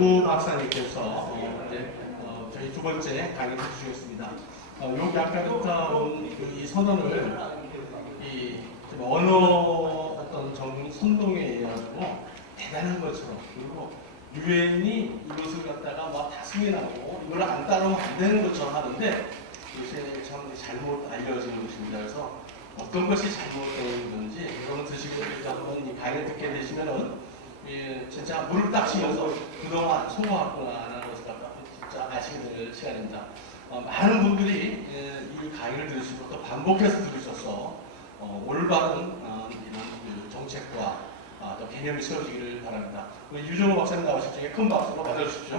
우 박사님께서 이제 저희 두 번째 강의를 해주시겠습니다. 여기 아까부터 이 선언을 좀 언어 어떤 선동에 의해가지고 대단한 것처럼, 그리고 유엔이 이것을 갖다가 막 다승인하고 이걸 안 따르면 안 되는 것처럼 하는데 이것이 참 잘못 알려지는 것입니다. 그래서 어떤 것이 잘못된 건지 여러분 드시고 한번 이 강의 듣게 되시면은 진짜 물을 딱 치면서 그동안 소모했구나라는 것을 진짜 아시게 될 시간입니다. 많은 분들이 이 강의를 들으시고 또 반복해서 들으셔서 올바른 이런 정책과 또 개념이 세워지기를 바랍니다. 우리 유정호 박사님 나오실 적에 큰 박수로 받아주십시오.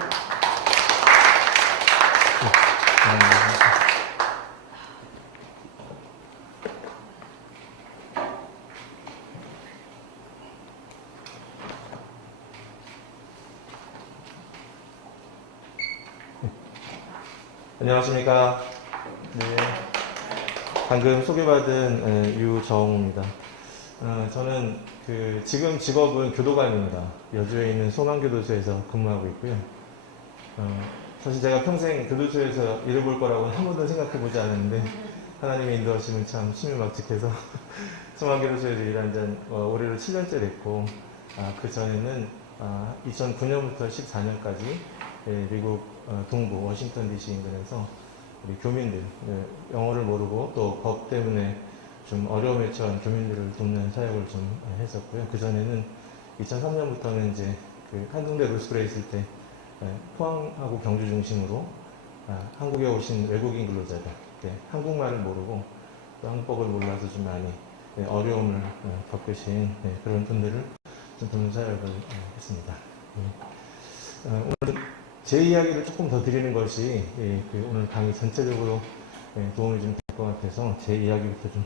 안녕하십니까. 네. 방금 소개받은 유정호입니다. 저는 지금 직업은 교도관입니다. 여주에 있는 소망교도소에서 근무하고 있고요. 사실 제가 평생 교도소에서 일을 볼 거라고는 한 번도 생각해 보지 않았는데 하나님의 인도하심은 참 신묘막직해서 소망교도소에서 일한 지 올해로 7년째 됐고, 그 전에는 2009년부터 14년까지 미국 동부 워싱턴 DC 인근에서 우리 교민들, 영어를 모르고 또 법 때문에 좀 어려움에 처한 교민들을 돕는 사역을 좀 했었고요. 그 전에는 2003년부터는 이제 한동대 로스쿨에 있을 때 포항하고 경주 중심으로 한국에 오신 외국인 근로자들, 한국말을 모르고 또 한국법을 몰라서 좀 많이 어려움을 겪으신 그런 분들을 좀 돕는 사역을 했습니다. 오늘 제 이야기를 조금 더 드리는 것이 오늘 강의 전체적으로 도움이 좀 될 것 같아서 제 이야기부터 좀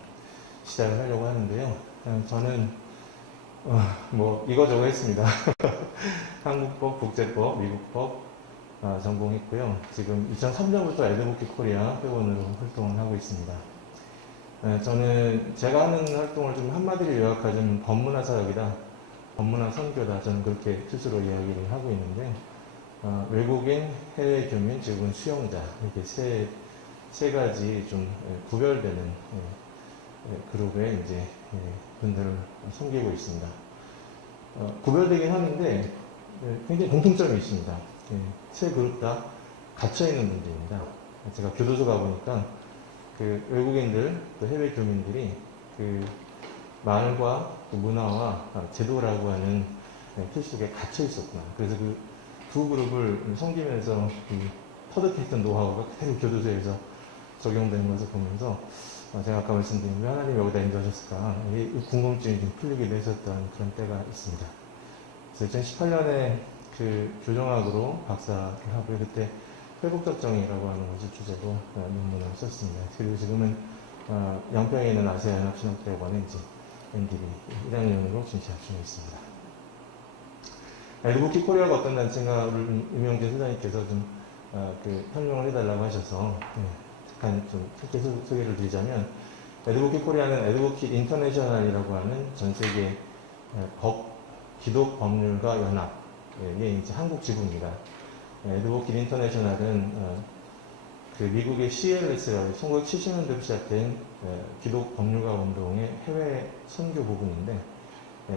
시작을 하려고 하는데요. 저는 뭐 이거저거 했습니다. 한국법, 국제법, 미국법 전공했고요. 지금 2003년부터 에드보키 코리아 회원으로 활동을 하고 있습니다. 저는 제가 하는 활동을 좀 한마디로 요약하자면 법문화 사역이다, 법문화 선교다, 저는 그렇게 스스로 이야기를 하고 있는데, 외국인, 해외 교민, 지금 수용자, 이렇게 세 가지 좀 구별되는 그룹의 이제 분들을 섬기고 있습니다. 구별되긴 하는데 굉장히 공통점이 있습니다. 세 그룹 다 갇혀있는 분들입니다. 제가 교도소 가보니까 외국인들, 또 해외 교민들이 말과 또 문화와 제도라고 하는 틀 속에 갇혀 있었구나. 그래서 두 그룹을 섬기면서 터득했던 노하우가 그대로 교도소에서 적용되는 것을 보면서 제가 아까 말씀드린 왜 하나님이 여기다 인도하셨을까, 이 궁금증이 좀 풀리기도 했었던 그런 때가 있습니다. 그래서 2018년에 교정학으로 박사를 하고요. 그때 회복적 정의라고 하는 것을 주제로 논문을 썼습니다. 그리고 지금은 양평에 있는 아시아연합신학대학원에 이제 MDB 1학년으로 지금 재학 중에 있습니다. 에드보키 코리아가 어떤 단체인가 유명진 소장님께서 좀 설명을 해달라고 하셔서 잠깐 좀 짧게 소개를 드리자면, 에드보키 코리아는 에드보키 인터내셔널이라고 하는 전 세계 기독 법률가 연합의 이제 한국 지부입니다. 에드보키 인터내셔널은 미국의 CLS라고 1970년대부터 시작된 기독 법률가 운동의 해외 선교 부분인데,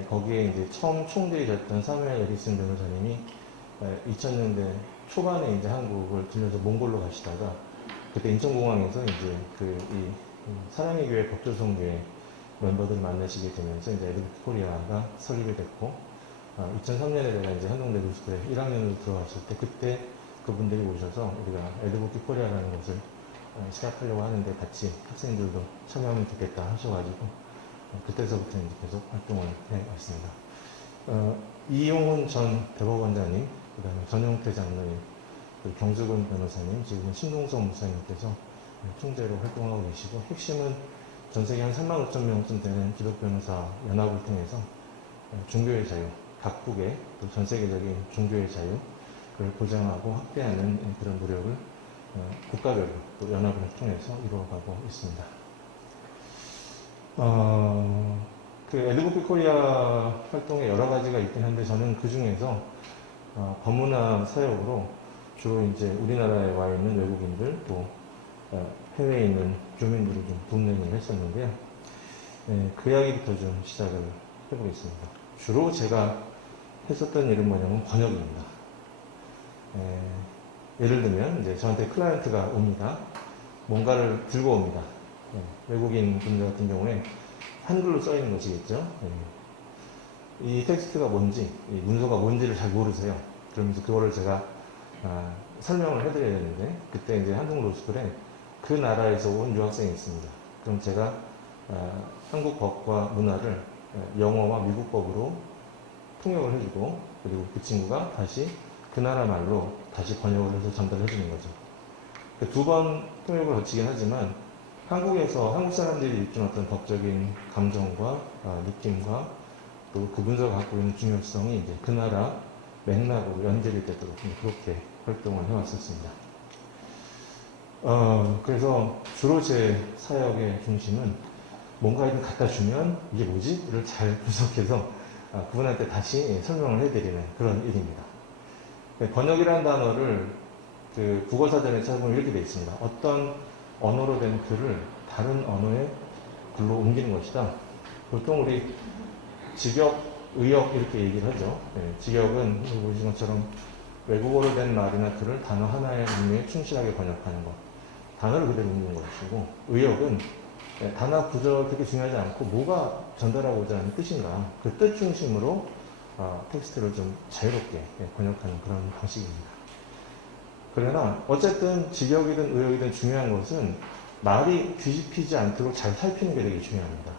거기에 이제 처음 총대이셨던 사무엘 에릭슨 변호사님이 2000년대 초반에 이제 한국을 들려서 몽골로 가시다가 그때 인천공항에서 이제 이 사랑의 교회 법조성교회 멤버들을 만나시게 되면서 이제 에드보키 코리아가 설립이 됐고, 2003년에 내가 이제 한동대 로스쿨에 1학년으로 들어갔을 때 그때 그분들이 오셔서 우리가 에드보키 코리아라는 것을 시작하려고 하는데 같이 학생들도 참여하면 좋겠다 하셔가지고 그때서부터 이제 계속 활동을 해왔습니다. 이용훈 전 대법원장님, 그 다음에 전용태 장로님, 경수근 변호사님, 지금은 신동성 목사님께서 총재로 활동하고 계시고, 핵심은 전 세계 한 3만 5천 명쯤 되는 기독 변호사 연합을 통해서 종교의 자유, 각국의 또 전 세계적인 종교의 자유를 보장하고 확대하는 그런 노력을 국가별로 또 연합을 통해서 이루어가고 있습니다. 에드보키 코리아 활동에 여러 가지가 있긴 한데, 저는 그 중에서 법문화 사역으로 주로 이제 우리나라에 와 있는 외국인들 또 해외에 있는 교민들을 좀 돕는 일을 했었는데요. 그 이야기부터 좀 시작을 해보겠습니다. 주로 제가 했었던 일은 뭐냐면 번역입니다. 예를 들면 이제 저한테 클라이언트가 옵니다. 뭔가를 들고 옵니다. 외국인 분들 같은 경우에 한글로 써 있는 것이겠죠. 이 텍스트가 뭔지, 이 문서가 뭔지를 잘 모르세요. 그러면서 그거를 제가 설명을 해드려야 되는데, 그때 이제 한국 로스쿨에 그 나라에서 온 유학생이 있습니다. 그럼 제가 한국 법과 문화를 영어와 미국 법으로 통역을 해주고, 그리고 그 친구가 다시 그 나라 말로 다시 번역을 해서 전달해 주는 거죠. 두 번 통역을 거치긴 하지만 한국에서 한국 사람들이 느끼는 어떤 법적인 감정과 느낌과 또 그 문서가 갖고 있는 중요성이 이제 그 나라 맥락으로 연결이 되도록 그렇게 활동을 해왔었습니다. 그래서 주로 제 사역의 중심은 뭔가를 갖다 주면 이게 뭐지? 이를 잘 분석해서 그분한테 다시 설명을 해드리는 그런 일입니다. 번역이라는 단어를 그 국어사전에 찾아보면 이렇게 되어 있습니다. 어떤 언어로 된 글을 다른 언어의 글로 옮기는 것이다. 보통 우리 직역, 의역 이렇게 얘기를 하죠. 직역은 보시는 것처럼 외국어로 된 말이나 글을 단어 하나의 의미에 충실하게 번역하는 것. 단어를 그대로 옮기는 것이고, 의역은 단어 구조 그렇게 중요하지 않고 뭐가 전달하고자 하는 뜻인가. 그 뜻 중심으로 텍스트를 좀 자유롭게 번역하는 그런 방식입니다. 그러나 어쨌든 직역이든 의역이든 중요한 것은 말이 뒤집히지 않도록 잘 살피는 게 되게 중요합니다.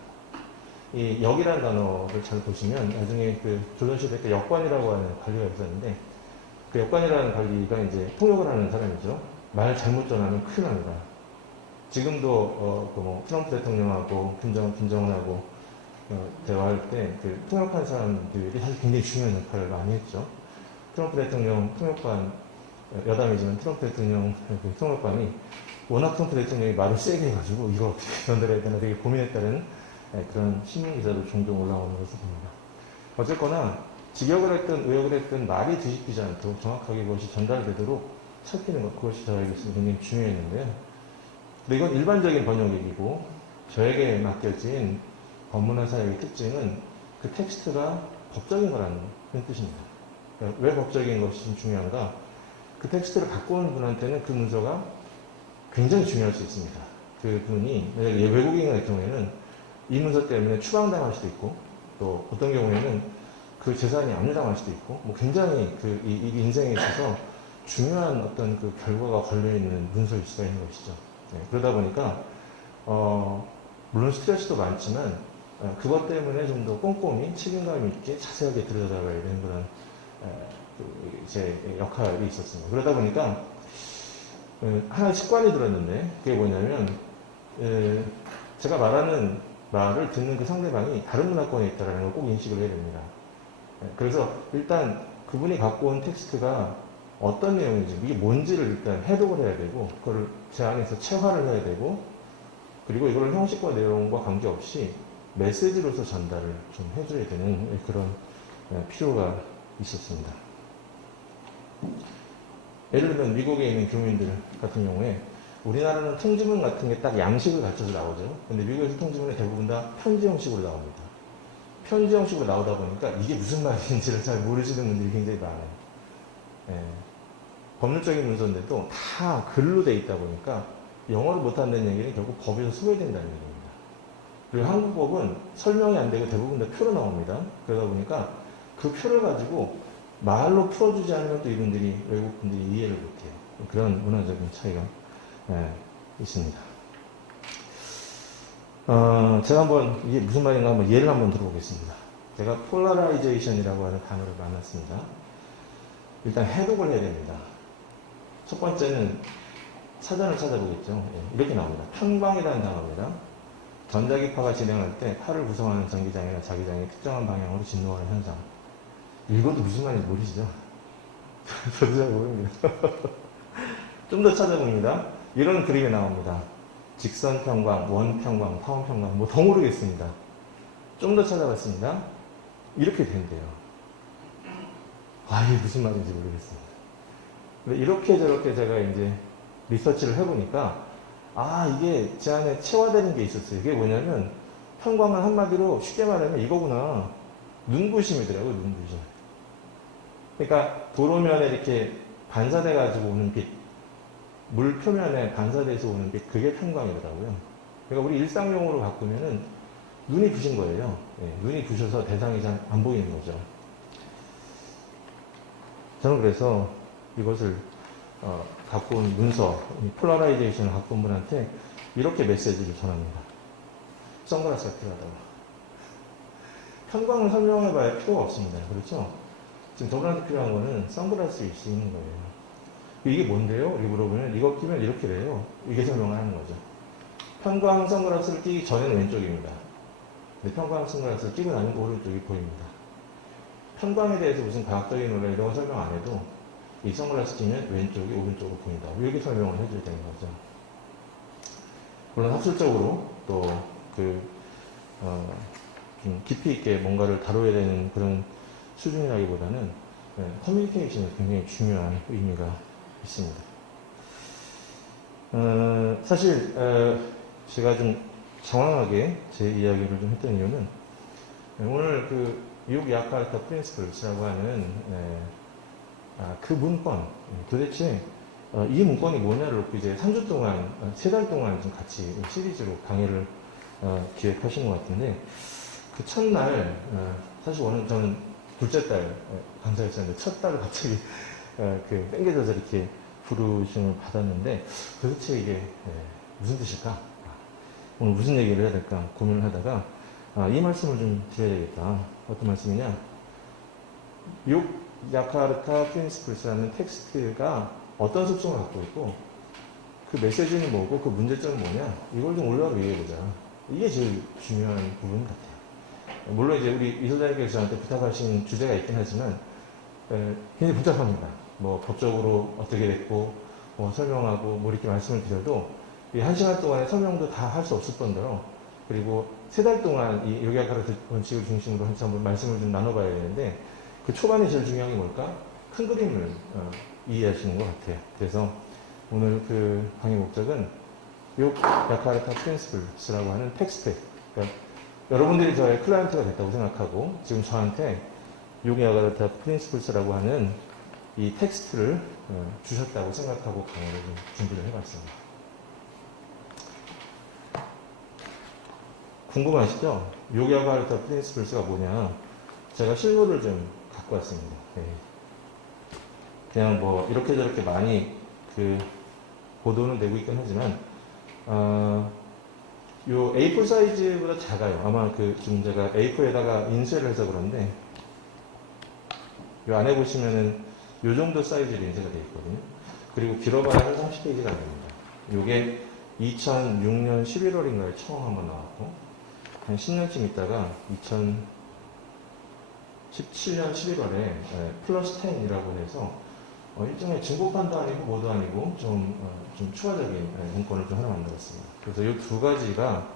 이 역이라는 단어를 잘 보시면 나중에 그 조선시대 때 역관이라고 하는 관리가 있었는데 그 역관이라는 관리가 이제 통역을 하는 사람이죠. 말 잘못 전하면 큰일 납니다. 지금도 뭐 트럼프 대통령하고 김정은하고 대화할 때 그 통역한 사람들이 사실 굉장히 중요한 역할을 많이 했죠. 트럼프 대통령 통역관 여담이지만 트럼프 대통령 그 통역관이 워낙 트럼프 대통령이 말을 세게 해가지고 이거 어떻게 전달해야 되나 되게 고민했다는 그런 신문기사도 종종 올라오는 것을 봅니다. 어쨌거나 직역을 했든 의역을 했든 말이 뒤집히지 않도록 정확하게 그것이 전달되도록 살피는 것, 그것이 저에게 굉장히 중요했는데요. 근데 이건 일반적인 번역이고 저에게 맡겨진 법문화 사역의 특징은 그 텍스트가 법적인 거라는 뜻입니다. 그러니까 왜 법적인 것이 중요한가? 그 텍스트를 갖고 오는 분한테는 그 문서가 굉장히 중요할 수 있습니다. 그 분이, 만약에 외국인 같은 경우에는 이 문서 때문에 추방당할 수도 있고, 또 어떤 경우에는 그 재산이 압류당할 수도 있고, 뭐 굉장히 이 인생에 있어서 중요한 어떤 그 결과가 걸려있는 문서일 수가 있는 것이죠. 그러다 보니까, 물론 스트레스도 많지만, 그것 때문에 좀 더 꼼꼼히 책임감 있게 자세하게 들여다봐야 되는 그런, 제 역할이 있었습니다. 그러다 보니까, 하나의 습관이 들었는데, 그게 뭐냐면, 제가 말하는 말을 듣는 그 상대방이 다른 문화권에 있다는 걸 꼭 인식을 해야 됩니다. 그래서 일단 그분이 갖고 온 텍스트가 어떤 내용인지, 이게 뭔지를 일단 해독을 해야 되고, 그걸 제 안에서 체화를 해야 되고, 그리고 이걸 형식과 내용과 관계없이 메시지로서 전달을 좀 해줘야 되는 그런 필요가 있었습니다. 예를 들면 미국에 있는 교민들 같은 경우에 우리나라는 통지문 같은 게 딱 양식을 갖춰서 나오죠. 근데 미국에서 통지문은 대부분 다 편지 형식으로 나옵니다. 편지 형식으로 나오다 보니까 이게 무슨 말인지를 잘 모르시는 분들이 굉장히 많아요. 법률적인 문서인데도 다 글로 돼 있다 보니까 영어를 못한다는 얘기는 결국 법에서 소외된다는 얘기입니다. 그리고 한국법은 설명이 안 되고 대부분 다 표로 나옵니다. 그러다 보니까 그 표를 가지고 말로 풀어주지 않으면 또 이분들이, 외국분들이 이해를 못해요. 그런 문화적인 차이가 있습니다. 제가 한번 이게 무슨 말인가 한번 예를 한번 들어보겠습니다. 제가 폴라라이제이션이라고 하는 단어를 만났습니다. 일단 해독을 해야 됩니다. 첫 번째는 사전을 찾아보겠죠. 이렇게 나옵니다. 편광이라는 단어입니다. 전자기파가 진행할 때 팔을 구성하는 전기장이나 자기장이 특정한 방향으로 진동하는 현상. 읽어도 무슨 말인지 모르시죠? 저도 잘 모릅니다. 좀 더 찾아봅니다. 이런 그림이 나옵니다. 직선 평광, 원 평광, 타원 평광, 뭐 더 모르겠습니다. 좀 더 찾아봤습니다. 이렇게 된대요. 이게 무슨 말인지 모르겠습니다. 근데 이렇게 저렇게 제가 이제 리서치를 해보니까, 이게 제 안에 체화되는 게 있었어요. 이게 뭐냐면, 편광은 한마디로 쉽게 말하면 이거구나. 눈부심이더라고요, 눈부심. 그러니까 도로면에 이렇게 반사돼가지고 오는 빛, 물 표면에 반사돼서 오는 빛, 그게 편광이더라고요. 그러니까 우리 일상용어로 바꾸면은 눈이 부신 거예요. 눈이 부셔서 대상이 잘 안 보이는 거죠. 저는 그래서 이것을 갖고 온 문서, 폴라라이제이션을 갖고 온 분한테 이렇게 메시지를 전합니다. 선글라스가 필요하다고. 편광을 설명해 봐야 필요가 없습니다. 그렇죠? 지금 저분한테 필요한 거는 선글라스일 수 있는 거예요. 이게 뭔데요? 이렇게 물어보면 이거 끼면 이렇게 돼요. 이게 설명을 하는 거죠. 편광 선글라스를 끼기 전에는 왼쪽입니다. 근데 편광 선글라스를 끼고 나면 오른쪽이 보입니다. 편광에 대해서 무슨 과학적인 논란 이런 거 설명 안 해도 이 선글라스 끼면 왼쪽이 오른쪽으로 보인다. 이렇게 설명을 해줘야 되는 거죠. 물론 학술적으로 또 좀 깊이 있게 뭔가를 다뤄야 되는 그런 수준이라기보다는 커뮤니케이션이 굉장히 중요한 의미가 있습니다. 사실 제가 좀 장황하게 제 이야기를 좀 했던 이유는 오늘 그 미국 야카르타 프린시플스라고 하는 그 문건 도대체 이 문건이 뭐냐를 놓고 이제 3주 동안 3달 동안 좀 같이 시리즈로 강의를 기획하신 것 같은데 그 첫날 사실 오늘 저는 둘째 딸 강사였었는데 첫 딸을 갑자기 땡겨져서 이렇게 부르심을 받았는데 도대체 이게 무슨 뜻일까? 오늘 무슨 얘기를 해야 될까 고민을 하다가 이 말씀을 좀 드려야겠다. 어떤 말씀이냐? 야카르타 프린시플스라는 텍스트가 어떤 속성을 갖고 있고 그 메시지는 뭐고 그 문제점은 뭐냐? 이걸 좀 올라가서 얘기해보자. 이게 제일 중요한 부분 같아요. 물론 이제 우리 이소장님께서 저한테 부탁하신 주제가 있긴 하지만 굉장히 복잡합니다. 뭐 법적으로 어떻게 됐고 설명하고 뭐 이렇게 말씀을 드려도 이 1시간 동안에 설명도 다 할 수 없을 뿐더러 그리고 3달 동안 이 요기야카르타 원칙을 중심으로 한번 말씀을 좀 나눠봐야 되는데 그 초반에 제일 중요한 게 뭘까? 큰 그림을 이해하시는 것 같아요. 그래서 오늘 그 강의 목적은 야카르타 프린시플스라고 하는 텍스트. 그러니까 여러분들이 저의 클라이언트가 됐다고 생각하고 지금 저한테 야카르타 프린시플스라고 하는 이 텍스트를 주셨다고 생각하고 강의를 좀 준비를 해봤습니다. 궁금하시죠? 야카르타 프린시플스가 뭐냐? 제가 실물을 좀 갖고 왔습니다. 그냥 뭐 이렇게 저렇게 많이 보도는 되고 있긴 하지만 요 A4 사이즈보다 작아요. 아마 지금 제가 A4에다가 인쇄를 해서 그런데 요 안에 보시면은 요 정도 사이즈로 인쇄가 되어 있거든요. 그리고 길어봐야 한 30페이지가 안 됩니다. 요게 2006년 11월인가에 처음 한번 나왔고 한 10년쯤 있다가 2017년 11월에 플러스 10이라고 해서 일종의 증거판도 아니고 뭐도 아니고 좀 추가적인 문건을 좀 하나 만들었습니다. 그래서 이 두 가지가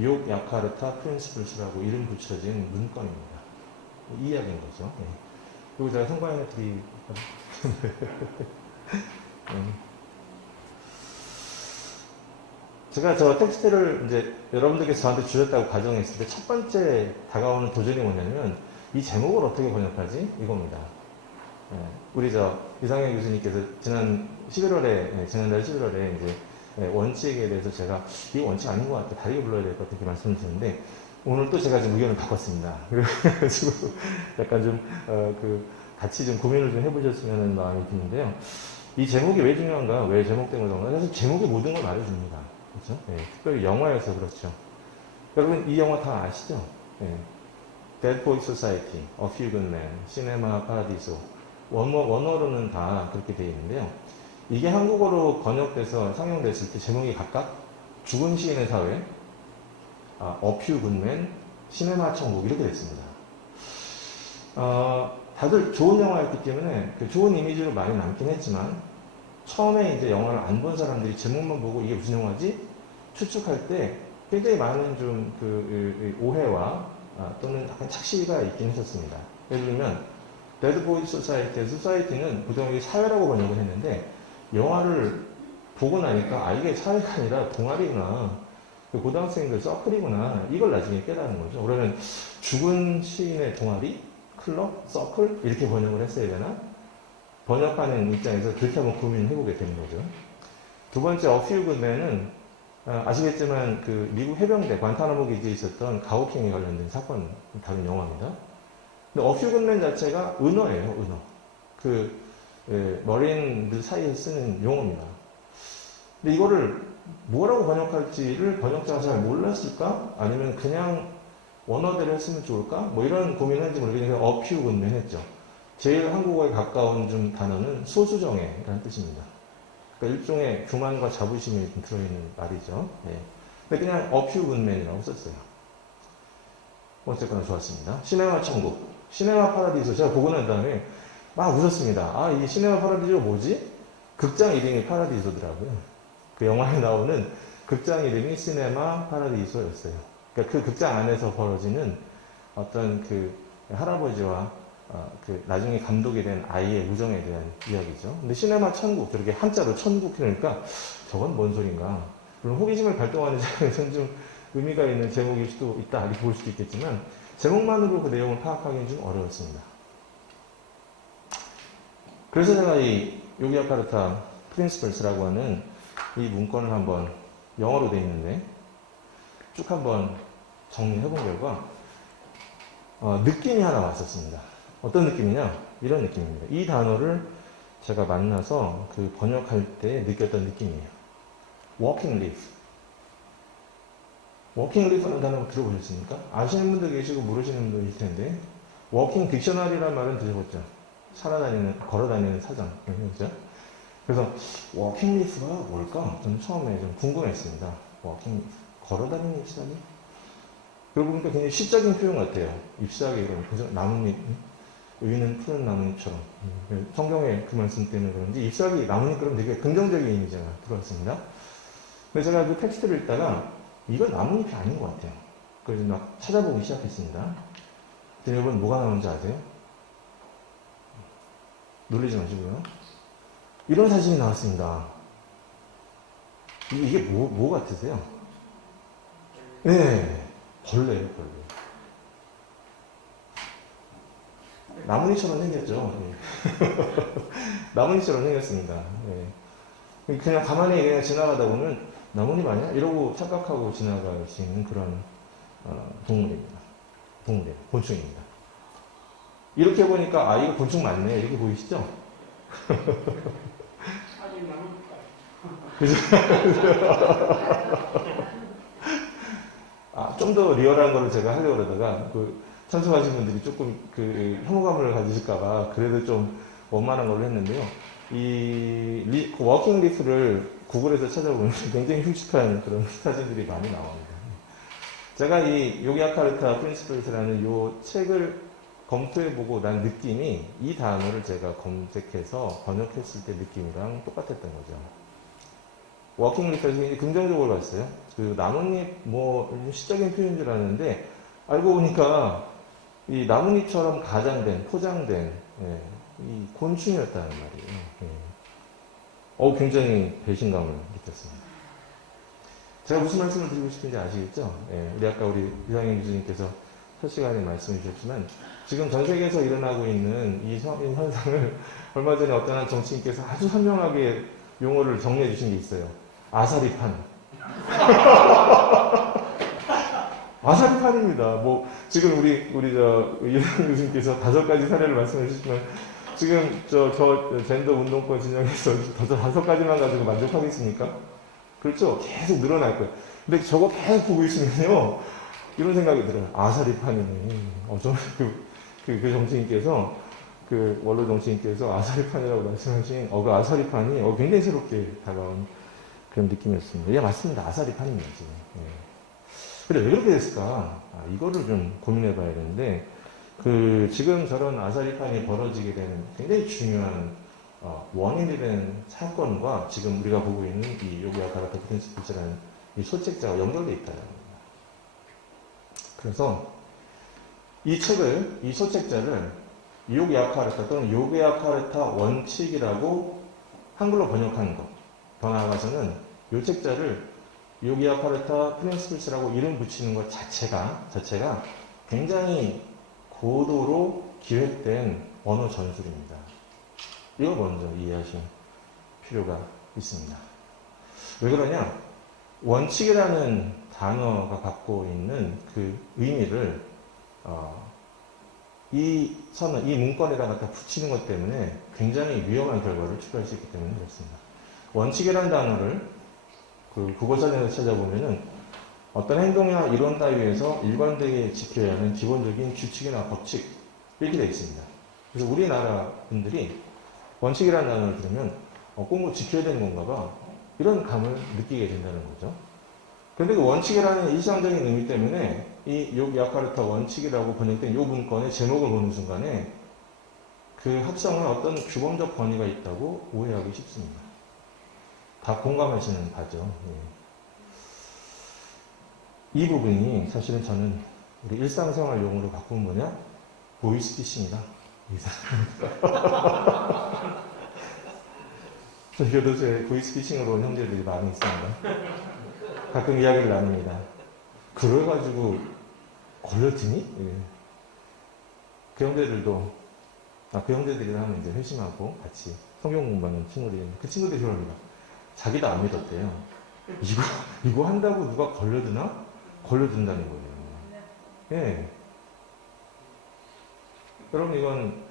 야카르타 프린시플스라고 이름 붙여진 문건입니다. 이 이야기인 거죠. 그리고 제가 성과인을 제가 저 텍스트를 이제 여러분들께서 저한테 주셨다고 가정했을 때 첫 번째 다가오는 도전이 뭐냐면 이 제목을 어떻게 번역하지? 이겁니다. 우리 이상현 교수님께서 지난달 11월에 이제 원칙에 대해서 제가 이 원칙 아닌 것 같아. 다르게 불러야 될 것 같아. 이렇게 말씀을 드렸는데 오늘 또 제가 좀 의견을 바꿨습니다. 그래가지고 약간 좀 같이 좀 고민을 좀 해보셨으면 하는 마음이 드는데요. 이 제목이 왜 중요한가? 왜 제목된 건가? 사실 제목이 모든 걸 말해줍니다. 그렇죠? 특별히 영화여서 그렇죠. 여러분 이 영화 다 아시죠? Dead Boy Society, A Few Good Men, 시네마 파라디소 원어로는 다 그렇게 되어 있는데요. 이게 한국어로 번역돼서 상영됐을 때 제목이 각각 죽은 시인의 사회, A Few Good Men, 시네마 천국 이렇게 됐습니다. 다들 좋은 영화였기 때문에 좋은 이미지로 많이 남긴 했지만 처음에 이제 영화를 안 본 사람들이 제목만 보고 이게 무슨 영화지? 추측할 때 굉장히 많은 좀 오해와 또는 약간 착시가 있긴 했었습니다. 예를 들면 데드 보이 소사이티, 소사이티는 보통 이 사회라고 번역을 했는데 영화를 보고 나니까 아 이게 사회가 아니라 동아리구나, 그 고등학생들 서클이구나, 이걸 나중에 깨달은 거죠. 그러면 죽은 시인의 동아리, 클럽, 서클 이렇게 번역을 했어야 되나? 번역하는 입장에서 그렇게 한번 고민을 해보게 되는 거죠. 두 번째 어퓨 굿맨은 아시겠지만 그 미국 해병대 관타나모 기지에 있었던 가혹행위 관련된 사건 다룬 영화입니다. 근데 어퓨 굿맨 자체가 은어예요, 은어. 그 머린들 사이에 쓰는 용어입니다. 근데 이거를 뭐라고 번역할지를 번역자가 잘 몰랐을까? 아니면 그냥 원어대로 했으면 좋을까? 뭐 이런 고민을 했는지 모르겠는데 어퓨 굿맨 했죠. 제일 한국어에 가까운 좀 단어는 소수정예라는 뜻입니다. 그러니까 일종의 교만과 자부심이 좀 들어있는 말이죠. 네. 근데 그냥 어퓨 굿맨이라고 썼어요. 어쨌거나 좋았습니다. 시네마 천국, 시네마 파라디소 제가 보고 난 다음에 막 웃었습니다. 아, 이 시네마 파라디소 뭐지? 극장 이름이 파라디소더라고요. 그 영화에 나오는 극장 이름이 시네마 파라디소였어요. 그러니까 그 극장 안에서 벌어지는 어떤 그 할아버지와 그 나중에 감독이 된 아이의 우정에 대한 이야기죠. 근데 시네마 천국, 저렇게 한자로 천국 그러니까 저건 뭔 소린가. 물론 호기심을 발동하는 장면에서는 좀 의미가 있는 제목일 수도 있다, 이렇게 볼 수도 있겠지만 제목만으로 그 내용을 파악하기는 좀 어려웠습니다. 그래서 제가 이 요기야카르타 프린시플스라고 하는 이 문건을 한번 영어로 되어 있는데 쭉 한번 정리해 본 결과 느낌이 하나 왔었습니다. 어떤 느낌이냐? 이런 느낌입니다. 이 단어를 제가 만나서 그 번역할 때 느꼈던 느낌이에요. Walking leaf. Walking leaf라는 단어 들어보셨습니까? 아시는 분도 계시고 모르시는 분도 있을 텐데 Walking 딕셔너리라는 말은 들어보셨죠? 걸어다니는 사전. 그렇죠? 그래서 Walking leaf가 뭘까? 저는 처음에 좀 궁금했습니다. Walking leaf. 걸어다니는 잎사귀? 그러고 보니까 굉장히 시적인 표현 같아요. 잎사귀, 그죠? 나뭇잎. 위는 푸른 나뭇잎처럼. 성경에 그 말씀 때문에 그런지 잎사귀, 나뭇잎 그러면 되게 긍정적인 이미지가 들어왔습니다. 근데 제가 그 텍스트를 읽다가 이건 나뭇잎이 아닌 것 같아요. 그래서 막 찾아보기 시작했습니다. 근데 여러분 뭐가 나오는지 아세요? 놀라지 마시고요. 이런 사진이 나왔습니다. 이게 뭐 같으세요? 네, 벌레예요, 벌레. 나뭇잎처럼 생겼죠. 네. 나뭇잎처럼 생겼습니다. 네. 그냥 가만히 그냥 지나가다 보면 나뭇잎 아니야? 이러고 착각하고 지나갈 수 있는 그런 동물입니다. 동물이에요. 곤충입니다. 이렇게 보니까 아 이거 곤충 맞네 이렇게 보이시죠? 그죠? 좀 더 리얼한 거를 제가 하려고 그러다가 참석하신 분들이 조금 혐오감을 가지실까봐 그래도 좀 원만한 걸로 했는데요. 이 워킹 리프를 구글에서 찾아보면 굉장히 흉측한 그런 사진들이 많이 나옵니다. 제가 이 요기야카르타 프린시플스라는 이 책을 검토해보고 난 느낌이 이 단어를 제가 검색해서 번역했을 때 느낌이랑 똑같았던 거죠. 워킹 리프에서 굉장히 긍정적으로 봤어요. 그 나뭇잎 시적인 표현인 줄 알았는데 알고 보니까 이 나뭇잎처럼 가장된, 포장된 이 곤충이었다는 말이에요. 굉장히 배신감을 느꼈습니다. 제가 무슨 말씀을 드리고 싶은지 아시겠죠? 우리 아까 우리 이상현 교수님께서 첫 시간에 말씀해 주셨지만 지금 전 세계에서 일어나고 있는 이 현상을 얼마 전에 어떤 한 정치인께서 아주 선명하게 용어를 정리해 주신 게 있어요. 아사리판. 아사리판입니다. 지금 우리 이상현 교수님께서 5가지 사례를 말씀해 주시지만 지금 저 젠더 운동권 진영에서 더 5가지만 가지고 만족하겠습니까? 그렇죠? 계속 늘어날 거예요. 근데 저거 계속 보고 있으면요, 이런 생각이 들어요. 아사리판이네. 그 정치인께서, 원로 정치인께서 아사리판이라고 말씀하신, 그 아사리판이 굉장히 새롭게 다가온 그런 느낌이었습니다. 예, 맞습니다. 아사리판입니다, 지금. 근데 왜 그렇게 됐을까? 이거를 좀 고민해 봐야 되는데, 지금 저런 아사리판이 벌어지게 되는 굉장히 중요한 원인이 된 사건과 지금 우리가 보고 있는 이 요기야카르타 프린시플스라는 이 소책자가 연결되어 있다는 겁니다. 그래서 이 소책자를 요기야카르타 또는 요기야카르타 원칙이라고 한글로 번역하는 것. 더 나아가서는 요 책자를 요기야카르타 프린시플스라고 이름 붙이는 것 자체가 굉장히 고도로 기획된 언어 전술입니다. 이거 먼저 이해하실 필요가 있습니다. 왜 그러냐? 원칙이라는 단어가 갖고 있는 그 의미를 이 선언, 이 문건에다가 갖다 붙이는 것 때문에 굉장히 위험한 결과를 초래할 수 있기 때문에 그렇습니다. 원칙이라는 단어를 그 국어사전에서 찾아보면은 어떤 행동이나 이론 따위에서 일관되게 지켜야 하는 기본적인 규칙이나 법칙 이렇게 되어 있습니다. 그래서 우리나라 분들이 원칙이라는 단어를 들으면 꼭 뭐 지켜야 되는 건가 봐 이런 감을 느끼게 된다는 거죠. 그런데 그 원칙이라는 일상적인 의미 때문에 이 요기야카르타 원칙이라고 번역된 요 문건의 제목을 보는 순간에 그 합성은 어떤 규범적 권위가 있다고 오해하기 쉽습니다. 다 공감하시는 바죠. 이 부분이 사실은 저는 우리 일상생활 용어로 바꾸면 뭐냐? 보이스피싱이다. 저희 교도소에 보이스피싱으로 온 형제들이 많이 있습니다. 가끔 이야기를 나눕니다. 그래가지고 걸렸더니? 그 형제들도, 그 형제들이랑 하면 이제 회심하고 같이 성경 공부하는 친구들이 있는데 그 친구들이 그럽니다. 자기도 안 믿었대요. 이거 한다고 누가 걸려드나? 걸려든다는 거예요. 예. 여러분, 이건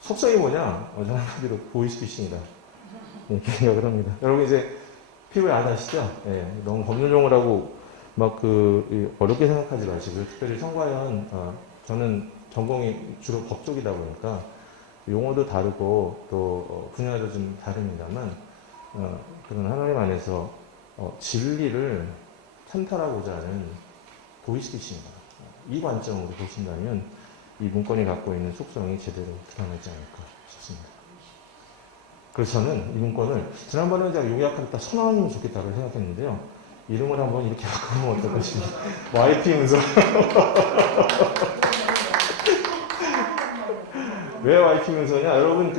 속성이 뭐냐? 저는 한마디로 보이스피싱이다. 이렇게 생각을 합니다. 여러분, 이제 피부에 안 하시죠? 예. 너무 법률 용어라고 막 어렵게 생각하지 마시고요. 특별히 성과연, 저는 전공이 주로 법 쪽이다 보니까 용어도 다르고 또 분야도 좀 다릅니다만, 그런 하나님 안에서 진리를 찬탈하고자 하는 보이스피싱입니다. 이 관점으로 보신다면 이 문건이 갖고 있는 속성이 제대로 드러나지 않을까 싶습니다. 그래서 저는 이 문건을 지난번에 제가 요기야카르타 선언하면 좋겠다고 생각했는데요. 이름을 한번 이렇게 바꾸면 어떨까 싶습니다. YP 문서. 왜 YP 문서냐? 여러분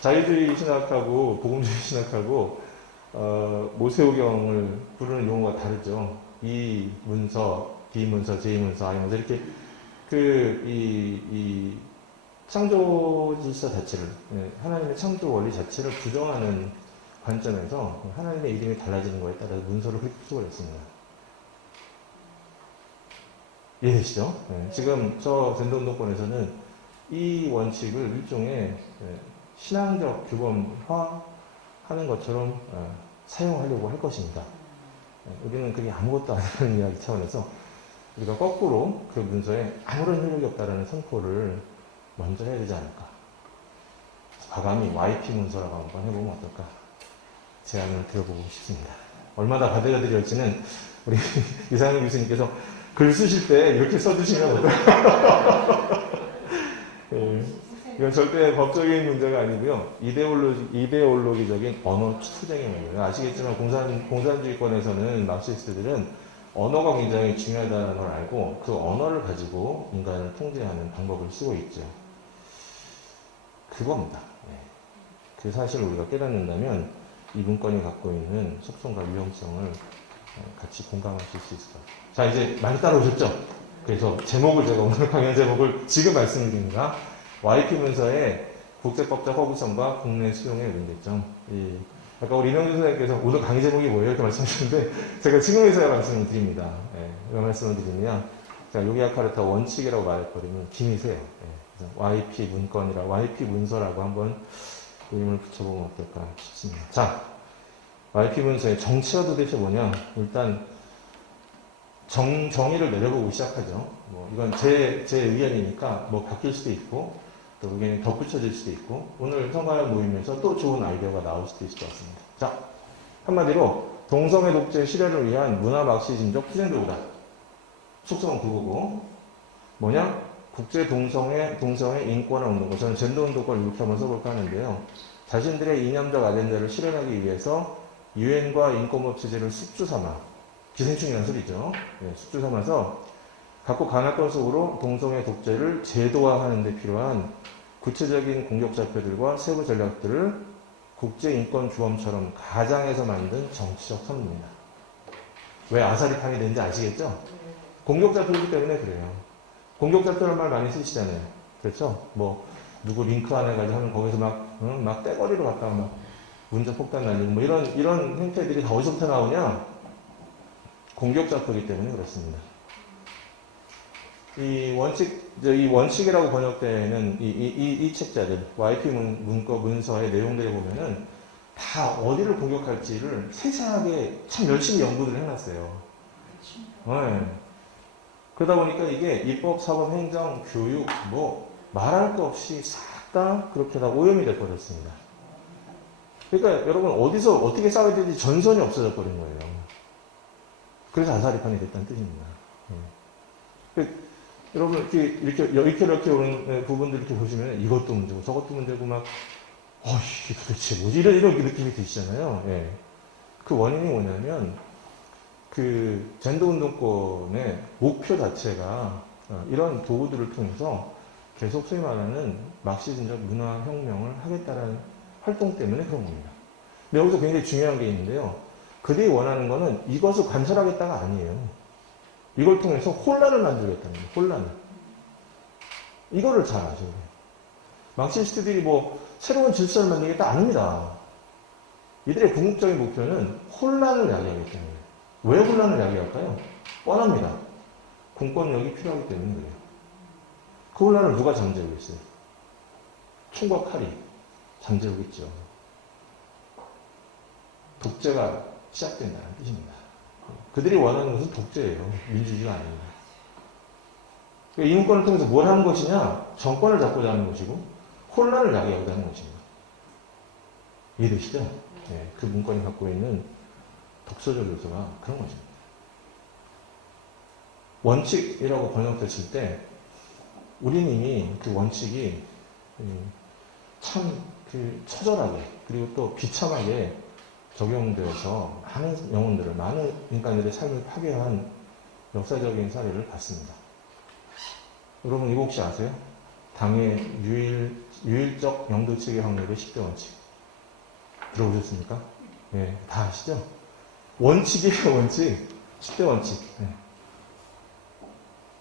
자유주의 신학하고 복음주의 신학하고 모세오경을 부르는 용어가 다르죠. 이 문서, B 문서, J 문서, I 문서 이렇게 이 창조 질서 자체를 하나님의 창조 원리 자체를 부정하는 관점에서 하나님의 이름이 달라지는 거에 따라서 문서를 그렇게 구속을 했습니다. 이해되시죠? 지금 저 젠더운동권에서는 이 원칙을 일종의 신앙적 규범화 하는 것처럼 사용하려고 할 것입니다. 우리는 그게 아무것도 아니라는 이야기 차원에서 우리가 거꾸로 그 문서에 아무런 효력이 없다라는 선포를 먼저 해야 되지 않을까. 과감히 YP 문서라고 한번 해보면 어떨까. 제안을 드려보고 싶습니다. 얼마나 받아들여질지는 우리 이상현 교수님께서 글 쓰실 때 이렇게 써주시면 어떨까. 이건 절대 법적인 문제가 아니고요. 이데올로기적인 언어 투쟁의 문제예요. 아시겠지만 공산주의권에서는 막시스트들은 언어가 굉장히 중요하다는 걸 알고 그 언어를 가지고 인간을 통제하는 방법을 쓰고 있죠. 그겁니다. 그 사실을 우리가 깨닫는다면 이 문건이 갖고 있는 속성과 위험성을 같이 공감하실 수 있을 것 같아요. 자, 이제 많이 따라오셨죠? 그래서 제목을 제가 오늘 강연 제목을 지금 말씀드립니다. YP 문서의 국제법적 허구성과 국내 수용의 문제점. 아까 우리 이명준 선생님께서 오늘 강의 제목이 뭐예요? 이렇게 말씀하셨는데 제가 지금에서야 말씀을 드립니다. 왜 말씀을 드리느냐? 제가 요기야카르타 원칙이라고 말해버리면 김이 세요. 그래서 YP 문건이라 YP 문서라고 한번 이름을 붙여보면 어떨까 싶습니다. 자, YP 문서의 정치가 도대체 뭐냐? 일단 정의를 내려보고 시작하죠. 이건 제 의견이니까 바뀔 수도 있고 또 의견이 덧붙여질 수도 있고 오늘 성과연 모임에서 또 좋은 아이디어가 나올 수도 있을 것 같습니다. 자, 한마디로 동성애 독재 실현을 위한 문화 막시즘적 투쟁도구다. 속성은 그거고 뭐냐? 국제 동성애 인권을 얻는 것. 저는 젠더 운동권을 이렇게 한번 써볼까 하는데요. 자신들의 이념적 아젠다를 실현하기 위해서 유엔과 인권법 체제를 숙주 삼아 기생충이라는 소리죠. 숙주 삼아서 각국 관할권 속으로 동성애 독재를 제도화하는 데 필요한 구체적인 공격 좌표들과 세부 전략들을 국제인권주범처럼 가장해서 만든 정치적 선물입니다. 왜 아사리판이 된지 아시겠죠? 공격 좌표이기 때문에 그래요. 공격 좌표라는 말 많이 쓰시잖아요. 그렇죠? 뭐 누구 링크 하나 가지고 하면 거기서 막 떼거리로 갔다가 막 문자 폭탄 날리고 뭐 이런 행태들이 다 어디서부터 나오냐? 공격 좌표이기 때문에 그렇습니다. 이 원칙이라고 번역되는 이 책자들, YP 문거 문서의 내용들을 보면은 다 어디를 공격할지를 세세하게 참 열심히 연구를 해놨어요. 네. 그러다 보니까 이게 입법, 사법, 행정, 교육, 뭐 말할 거 없이 싹 다 그렇게 다 오염이 돼버렸습니다. 그러니까 여러분 어디서 어떻게 싸워야 될지 전선이 없어져 버린 거예요. 그래서 아사리판이 됐다는 뜻입니다. 여러분 이렇게 오는 부분들 이렇게 보시면 이것도 문제고 저것도 문제고 막 이게 도대체 뭐지 이런 느낌이 드시잖아요. 예. 그 원인이 뭐냐면 그 젠더 운동권의 목표 자체가 이런 도구들을 통해서 계속 소위 말하는 막시즘적 문화 혁명을 하겠다라는 활동 때문에 그런 겁니다. 근데 여기서 굉장히 중요한 게 있는데요. 그들이 원하는 거는 이것을 관철하겠다가 아니에요. 이걸 통해서 혼란을 만들겠다는 거예요. 혼란을. 이거를 잘 아셔야 돼요. 막시스트들이 뭐 새로운 질서를 만들겠다 아닙니다. 이들의 궁극적인 목표는 혼란을 야기하겠다는 거예요. 왜 혼란을 야기할까요? 뻔합니다. 공권력이 필요하기 때문에 그래요. 그 혼란을 누가 잠재우고 있어요? 총과 칼이 잠재우고 있죠. 독재가 시작된다는 뜻입니다. 그들이 원하는 것은 독재예요. 민주주의가 아닙니다. 이 문건을 통해서 뭘 하는 것이냐? 정권을 잡고자 하는 것이고 혼란을 야기하고자 하는 것입니다. 이해되시죠? 네, 그 문건이 갖고 있는 독소적 요소가 그런 것입니다. 원칙이라고 번역됐을 때 우리는 이미 그 원칙이 참 처절하게 그리고 또 비참하게 적용되어서 많은 영혼들을, 많은 인간들의 삶을 파괴한 역사적인 사례를 봤습니다. 여러분 이거 혹시 아세요? 당의 유일적 영도체계 확률의 10대 원칙. 들어보셨습니까? 네, 다 아시죠? 원칙이에요, 원칙. 10대 원칙. 네.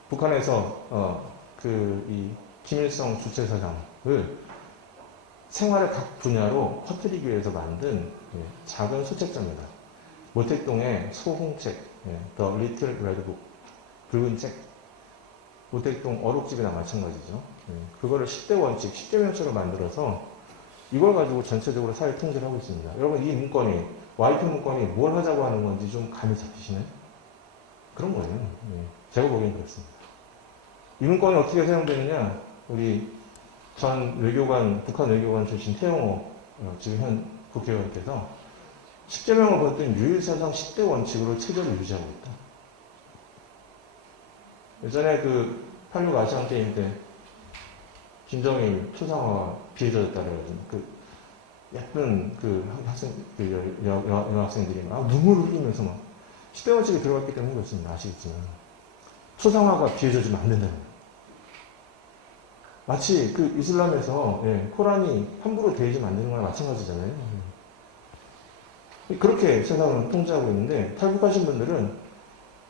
북한에서 이 김일성 주체사상을 생활의 각 분야로 퍼뜨리기 위해서 만든 작은 소책자입니다. 모택동의 소홍책, The Little Red Book, 붉은 책. 모택동 어록집이나 마찬가지죠. 그거를 10대 원칙, 10대 명처럼 만들어서 이걸 가지고 전체적으로 사회 통제를 하고 있습니다. 여러분 이 문건이, YP 문건이 뭘 하자고 하는 건지 좀 감이 잡히시나요? 그런 거예요. 제가 보기엔 그렇습니다. 이 문건이 어떻게 사용되느냐, 우리 전 외교관, 북한 외교관 출신 태영호 지금 현 국회의원께서 10대 명을 보였던 유일사상 10대 원칙으로 체제를 유지하고 있다. 예전에 그 86 아시안 게임 때 김정일 초상화가 비해져졌다 그래가지고 예쁜 여학생들이 막 눈물을 흘리면서 막 10대 원칙이 들어갔기 때문에 그렇습니다. 아시겠지만 초상화가 비해져지면 안 된다는 거예요. 마치 그 이슬람에서 코란이 함부로 대해지면 안 되는 거랑 마찬가지잖아요. 그렇게 세상을 통제하고 있는데 탈북하신 분들은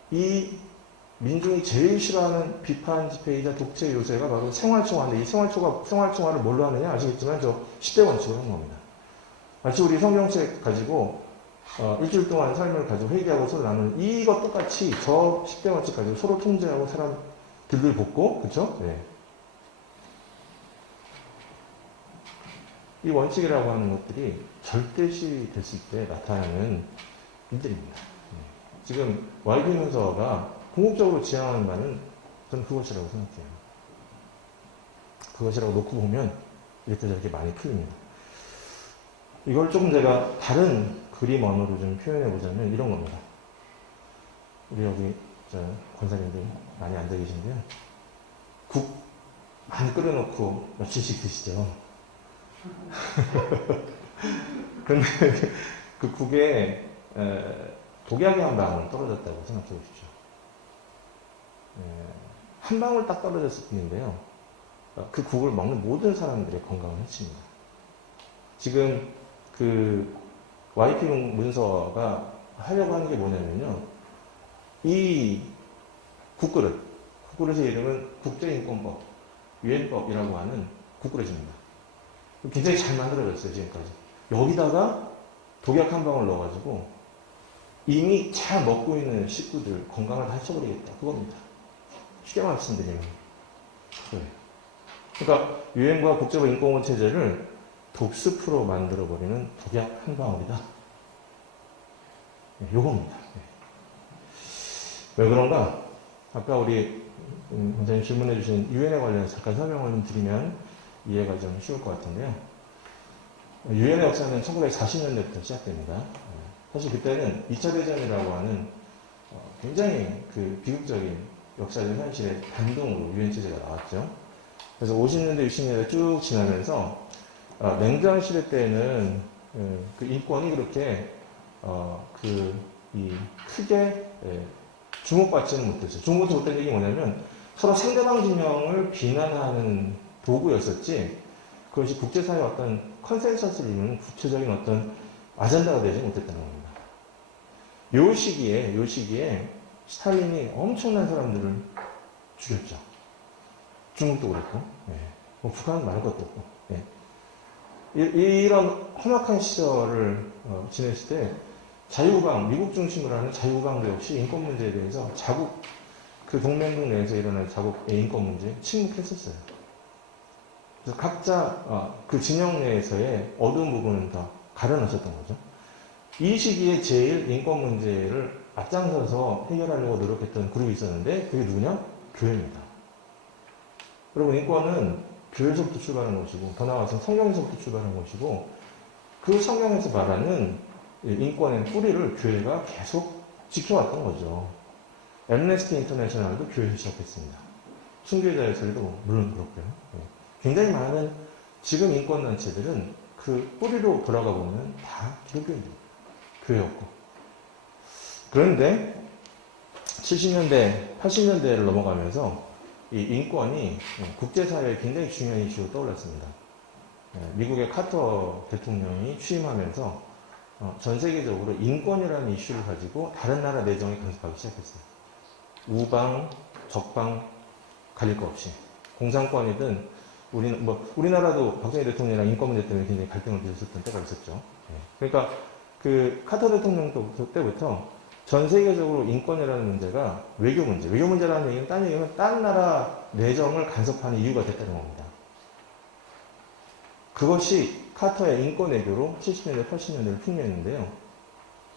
이 민중이 제일 싫어하는 비판 집회이자 독재 요새가 바로 생활총화인데 이 생활총화를 뭘로 하느냐 아시겠지만 저 10대 원칙으로 하는 겁니다. 마치 우리 성경책 가지고 일주일 동안 삶을 가지고 회개하고 서로 나누는 이것 똑같이 저 10대 원칙 가지고 서로 통제하고 사람 들들 볶고 그쵸? 네. 이 원칙이라고 하는 것들이 절대시 됐을 때 나타나는 일들입니다. 지금 YP 문서가 궁극적으로 지향하는 바는 저는 그것이라고 생각해요. 그것이라고 놓고 보면 이렇게 저렇게 많이 풀립니다. 이걸 조금 제가 다른 그림 언어로 좀 표현해 보자면 이런 겁니다. 우리 여기 권사님들 많이 앉아 계신데요. 국 많이 끓여놓고 며칠씩 드시죠. 근데 그 국에 독약이 한 방울 떨어졌다고 생각해 보십시오. 한 방울 딱 떨어졌을 뿐인데요. 그 국을 먹는 모든 사람들의 건강을 해칩니다. 지금 그 YP 문서가 하려고 하는 게 뭐냐면요. 이 국그릇의 이름은 국제인권법, 유엔법이라고 하는 국그릇입니다. 굉장히 잘 만들어졌어요, 지금까지. 여기다가 독약 한 방울 넣어가지고 이미 잘 먹고 있는 식구들 건강을 다 해쳐버리겠다. 그겁니다. 쉽게 말씀드리면. 그거예요. 그러니까 유엔과 국제법 인권보호 체제를 독스프로 만들어버리는 독약 한 방울이다. 네, 요겁니다. 네. 왜 그런가? 아까 우리 원장님 질문해 주신 유엔에 관련해서 잠깐 설명을 좀 드리면 이해가 좀 쉬울 것 같은데요. 유엔의 역사는 1940년대부터 시작됩니다. 사실 그때는 2차 대전이라고 하는 굉장히 그 비극적인 역사적 현실의 반동으로 유엔 체제가 나왔죠. 그래서 50년대, 60년대 쭉 지나면서 냉전 시대 때는 그 인권이 그렇게 크게 주목받지는 못했어요. 주목받지 못한 얘기 뭐냐면 서로 상대방 진영을 비난하는 도구였었지 그것이 국제사회의 어떤 컨센서스를 이루는 구체적인 어떤 아젠다가 되지 못했다는 겁니다. 요 시기에 스탈린이 엄청난 사람들을 죽였죠. 중국도 그랬고, 뭐 북한은 말할 것도 없고. 이런 험악한 시절을 지냈을 때 자유우방, 미국 중심으로 하는 자유우방도 역시 인권 문제에 대해서 자국, 그 동맹국 내에서 일어난 자국의 인권 문제에 침묵했었어요. 그래서 각자 그 진영 내에서의 어두운 부분은 다 가려놨었던 거죠. 이 시기에 제일 인권 문제를 앞장서서 해결하려고 노력했던 그룹이 있었는데 그게 누구냐? 교회입니다. 여러분 인권은 교회에서부터 출발하는 것이고 더 나아가서 성경에서부터 출발하는 것이고 그 성경에서 말하는 인권의 뿌리를 교회가 계속 지켜왔던 거죠. 엠네스티 인터내셔널도 교회에서 시작했습니다. 순교자의 소리도 물론 그렇고요. 굉장히 많은 지금 인권단체들은 그 뿌리로 돌아가 보면 다 기독교인들, 교회였고. 그런데 70년대, 80년대를 넘어가면서 이 인권이 국제사회에 굉장히 중요한 이슈로 떠올랐습니다. 미국의 카터 대통령이 취임하면서 전 세계적으로 인권이라는 이슈를 가지고 다른 나라 내정에 간섭하기 시작했어요. 우방, 적방 가릴 거 없이 공산권이든 우리나라도 박정희 대통령이랑 인권 문제 때문에 굉장히 갈등을 빚었던 때가 있었죠. 그러니까 그 카터 대통령 때부터 전 세계적으로 인권이라는 문제가 외교 문제라는 얘기는 딴 얘기는 딴 나라 내정을 간섭하는 이유가 됐다는 겁니다. 그것이 카터의 인권 외교로 70년대, 80년대를 풍미했는데요.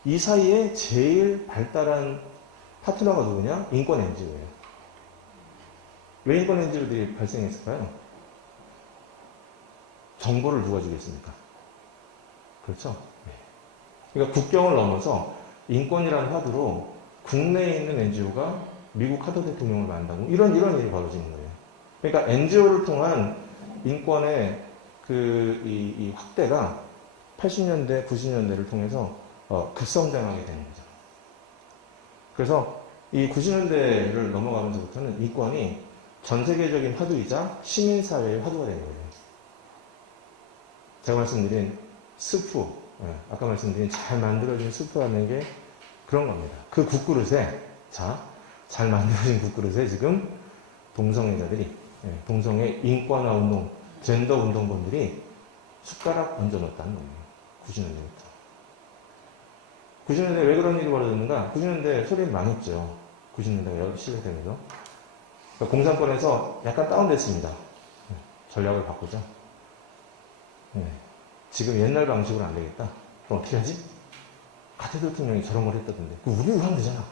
이 사이에 제일 발달한 파트너가 누구냐? 인권 NGO예요. 왜 인권 NGO들이 발생했을까요? 정보를 누가 주겠습니까? 그렇죠? 그러니까 국경을 넘어서 인권이라는 화두로 국내에 있는 NGO가 미국 카터 대통령을 만나고 이런 일이 벌어지는 거예요. 그러니까 NGO를 통한 인권의 이 확대가 80년대, 90년대를 통해서 급성장하게 되는 거죠. 그래서 이 90년대를 넘어가면서부터는 인권이 전 세계적인 화두이자 시민사회의 화두가 되는 거예요. 제가 말씀드린 스프, 아까 말씀드린 잘 만들어진 스프라는 게 그런 겁니다. 그 국그릇에, 잘 만들어진 국그릇에 지금 동성애자들이, 동성애 인권화 운동, 젠더 운동본들이 숟가락 얹어 넣었다는 거예요. 90년대부터. 90년대 왜 그런 일이 벌어졌는가? 90년대 소련이 망했죠. 90년대가 시작되면서. 그러니까 공산권에서 약간 다운됐습니다. 전략을 바꾸자. 지금 옛날 방식으로 안 되겠다. 그럼 어떻게 하지? 카터 대통령이 저런 걸 했다던데. 우리 하면 되잖아.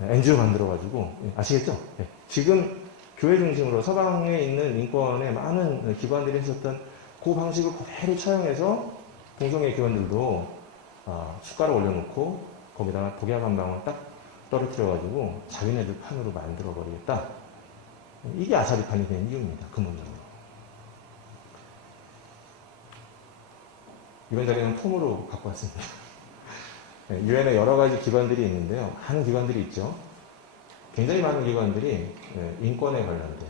NGO 만들어가지고. 아시겠죠? 지금 교회 중심으로 서방에 있는 인권의 많은 기관들이 했었던 그 방식을 그대로 차용해서 동성애 기관들도 숟가락 올려놓고 거기다가 독약 한 방울 딱 떨어뜨려가지고 자기네들 판으로 만들어버리겠다. 이게 아사리판이 된 이유입니다. 근본적으로. 이번 자리는 폼으로 갖고 왔습니다. 유엔에 여러 가지 기관들이 있는데요. 많은 기관들이 있죠. 굉장히 많은 기관들이 인권에 관련된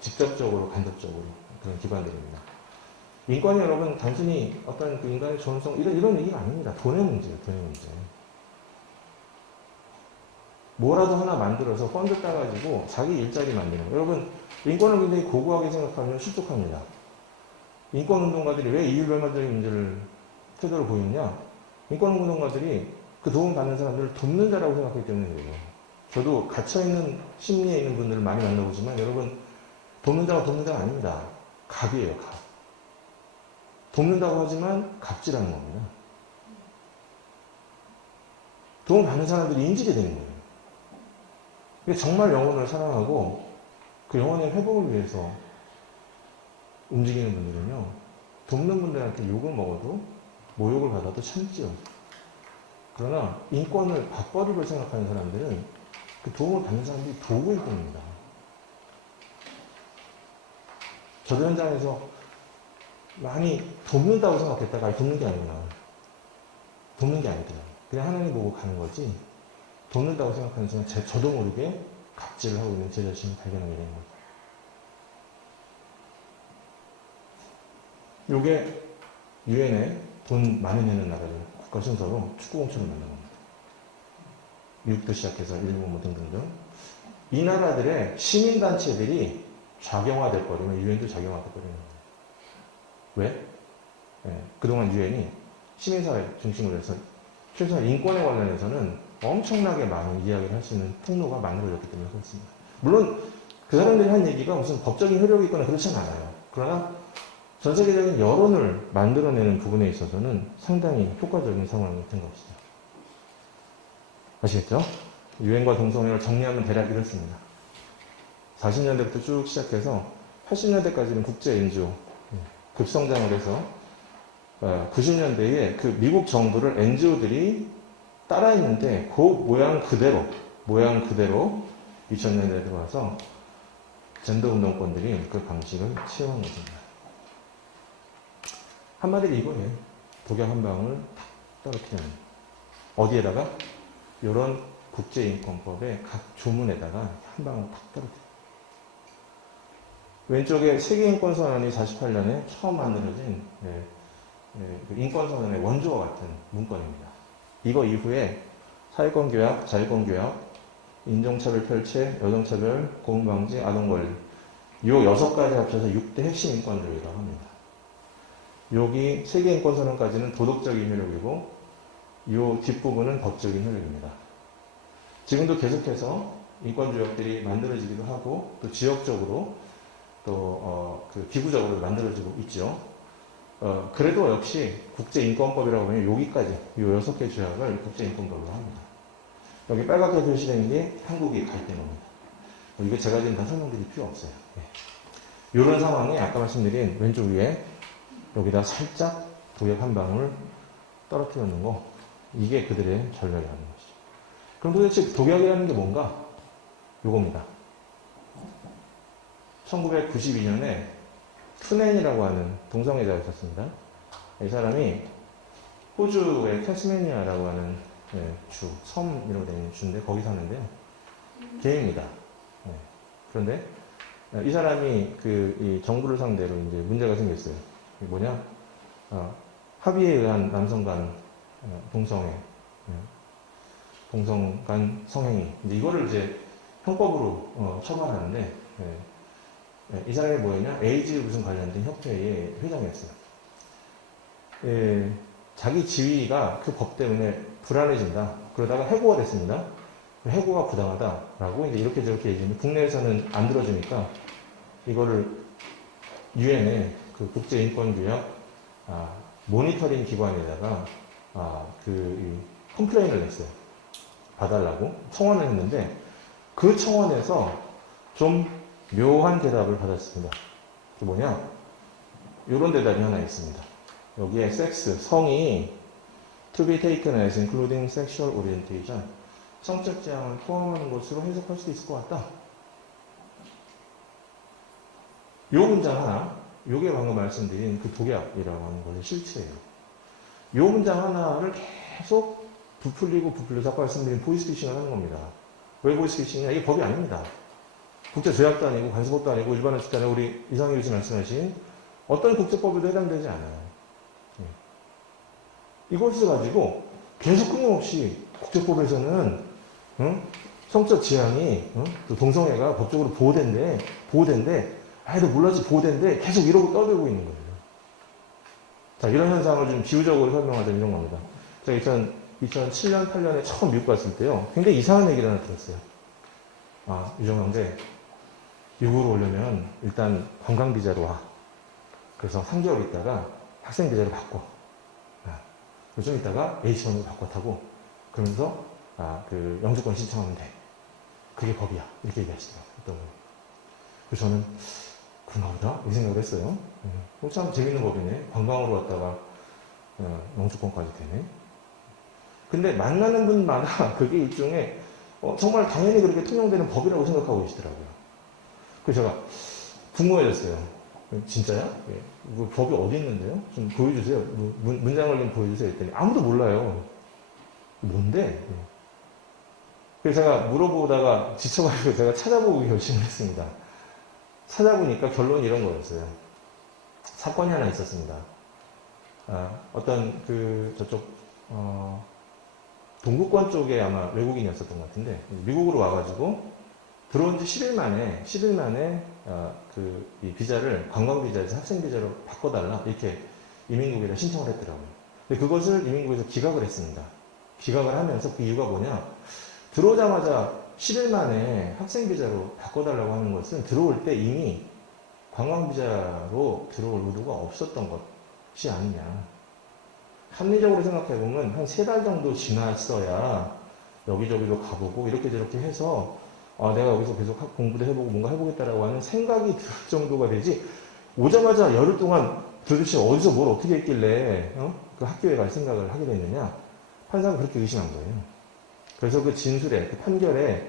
직접적으로 간접적으로 그런 기관들입니다. 인권이 여러분 단순히 어떤 그 인간의 존엄성 이런 얘기가 아닙니다. 돈의 문제예요. 돈의 문제. 뭐라도 하나 만들어서 펀드 따가지고 자기 일자리 만드는 거. 여러분 인권을 굉장히 고고하게 생각하면 실족합니다. 인권운동가들이 왜 이율배반적인 문제를 태도를 보이느냐? 인권운동가들이 그 도움 받는 사람들을 돕는 자라고 생각하기 때문이에요. 저도 갇혀있는 심리에 있는 분들을 많이 만나보지만 여러분 돕는 자가 아닙니다. 갑이에요. 갑. 돕는다고 하지만 갑질하는 겁니다. 도움 받는 사람들이 인지게 되는 거예요. 정말 영혼을 사랑하고 그 영혼의 회복을 위해서 움직이는 분들은요, 돕는 분들한테 욕을 먹어도 모욕을 받아도 참지요. 그러나 인권을 밥벌이로 생각하는 사람들은 그 도움을 받는 사람들이 도구일 뿐입니다. 저도 현장에서 많이 돕는다고 생각했다가 돕는 게 아니구나. 돕는 게 아니더라. 그냥 하나님 보고 가는 거지. 돕는다고 생각하는 순간 저도 모르게 갑질을 하고 있는 제 자신을 발견하게 되는 거죠. 요게 유엔에 돈 많이 내는 나라를 국가 순서로 축구공천을 만든 겁니다. 미국도 시작해서 일본 뭐 등등등. 이 나라들의 시민단체들이 좌경화될 거라면 유엔도 좌경화될 거라는 거예요. 왜? 네, 그동안 유엔이 시민사회 중심으로 해서 최소한 인권에 관련해서는 엄청나게 많은 이야기를 할 수 있는 통로가 만들어졌기 때문에 그렇습니다. 물론 그 사람들이 한 얘기가 무슨 법적인 효력이 있거나 그렇진 않아요. 그러나 전 세계적인 여론을 만들어내는 부분에 있어서는 상당히 효과적인 상황이 된 것이죠. 아시겠죠? 유엔과 동성애를 정리하면 대략 이렇습니다. 40년대부터 쭉 시작해서 80년대까지는 국제 NGO 급성장을 해서 90년대에 그 미국 정부를 NGO들이 따라했는데 그 모양 그대로 2000년대에 들어와서 젠더 운동권들이 그 방식을 채용한 것입니다. 한마디로 이거예요. 독약 한 방울 탁 떨어뜨리는. 어디에다가? 이런 국제인권법의 각 조문에다가 한 방울 탁 떨어뜨려요. 왼쪽에 세계인권선언이 48년에 처음 만들어진 인권선언의 원조와 같은 문건입니다. 이거 이후에 사회권교약, 자유권교약, 인종차별 펼체, 여성차별, 고문방지, 아동권리 이 6가지 합쳐서 6대 핵심 인권조례라고 합니다. 여기 세계인권선언까지는 도덕적인 효력이고 이 뒷부분은 법적인 효력입니다. 지금도 계속해서 인권조약들이 만들어지기도 하고 또 지역적으로 또 그 기구적으로 만들어지고 있죠. 그래도 역시 국제인권법이라고 하면 여기까지 이 6개 조약을 국제인권법으로 합니다. 여기 빨갛게 표시되는 게 한국이 갈 때는 겁니다. 이거 제가 지금 다 설명드릴 필요 없어요. 이런 상황에 아까 말씀드린 왼쪽 위에 여기다 살짝 독약 한 방울 떨어뜨려 놓는 거, 이게 그들의 전략이라는 것이죠. 그럼 도대체 독약이라는 게 뭔가? 요겁니다. 1992년에 투넨이라고 하는 동성애자가 있었습니다. 이 사람이 호주의 태스메니아라고 하는 주, 섬이라고 되는 주인데 거기 사는데요. 게이입니다. 그런데 이 사람이 이 정부를 상대로 이제 문제가 생겼어요. 이게 뭐냐? 합의에 의한 남성 간 동성애, 동성 간 성행위. 이제 이거를 이제 형법으로 처벌하는데 이 사람이 뭐였냐? 에이즈 무슨 관련된 협회의 회장이었어요. 자기 지위가 그 법 때문에 불안해진다. 그러다가 해고가 됐습니다. 해고가 부당하다라고 이제 이렇게 저렇게 얘기했는데 국내에서는 안 들어주니까 이거를 유엔에 그 국제인권규약 모니터링 기관에다가 컴플레인을 냈어요. 봐달라고 청원을 했는데 그 청원에서 좀 묘한 대답을 받았습니다. 그게 뭐냐? 이런 대답이 하나 있습니다. 여기에 섹스, 성이 to be taken as including sexual orientation, 성적 지향을 포함하는 것으로 해석할 수 있을 것 같다. 요 문장 하나, 요게 방금 말씀드린 그 독약이라고 하는 것의 실체예요. 요 문장 하나를 계속 부풀리고 아까 말씀드린 보이스피싱을 하는 겁니다. 왜 보이스피싱이냐? 이게 법이 아닙니다. 국제조약도 아니고 관습법도 아니고 일반의 축도 아니고 우리 이상희 교수 말씀하신 어떤 국제법에도 해당되지 않아요. 이것을 가지고 계속 끊임없이 국제법에서는 성적 지향이 또 동성애가 법적으로 보호된대 아이도 몰랐지 보호된대 계속 이러고 떠들고 있는 거예요. 자, 이런 현상을 좀 비유적으로 설명하자면 이런 겁니다. 제가 2007년, 8년에 처음 미국 갔을 때요. 굉장히 이상한 얘기를 하나 들었어요. 아, 유정형제, 미국으로 오려면 일단 관광비자로 와. 그래서 3개월 있다가 학생비자로 바꿔. 좀 있다가 H1으로 바꿔 타고, 그러면서, 그 영주권 신청하면 돼. 그게 법이야. 이렇게 얘기하시더라고요. 어떤 분. 그래서 저는, 그런가 보다? 이 생각을 했어요. 참 재밌는 법이네. 관광으로 왔다가, 영주권까지 되네. 근데 만나는 분마다 그게 일종의, 정말 당연히 그렇게 통용되는 법이라고 생각하고 계시더라고요. 그래서 제가 궁금해졌어요. 진짜야? 예. 뭐 법이 어디 있는데요? 좀 보여주세요. 문장을 좀 보여주세요. 했더니 아무도 몰라요. 뭔데? 예. 그래서 제가 물어보다가 지쳐가지고 제가 찾아보고 결심을 했습니다. 찾아보니까 결론이 이런 거였어요. 사건이 하나 있었습니다. 어떤 저쪽 동구권 쪽에 아마 외국인이었었던 것 같은데 미국으로 와가지고 들어온 지 10일 만에 이 비자를 관광 비자에서 학생 비자로 바꿔달라 이렇게 이민국에다 신청을 했더라고요. 근데 그것을 이민국에서 기각을 했습니다. 기각을 하면서 그 이유가 뭐냐? 들어오자마자 10일 만에 학생 비자로 바꿔달라고 하는 것은 들어올 때 이미 관광 비자로 들어올 의도가 없었던 것이 아니냐. 합리적으로 생각해보면 한 3달 정도 지났어야 여기저기로 가보고 이렇게 저렇게 해서 내가 여기서 계속 공부도 해보고 뭔가 해보겠다라고 하는 생각이 들 정도가 되지 오자마자 열흘 동안 도대체 어디서 뭘 어떻게 했길래 그 학교에 갈 생각을 하게 됐느냐 판사가 그렇게 의심한 거예요. 그래서 그 진술에 그 판결에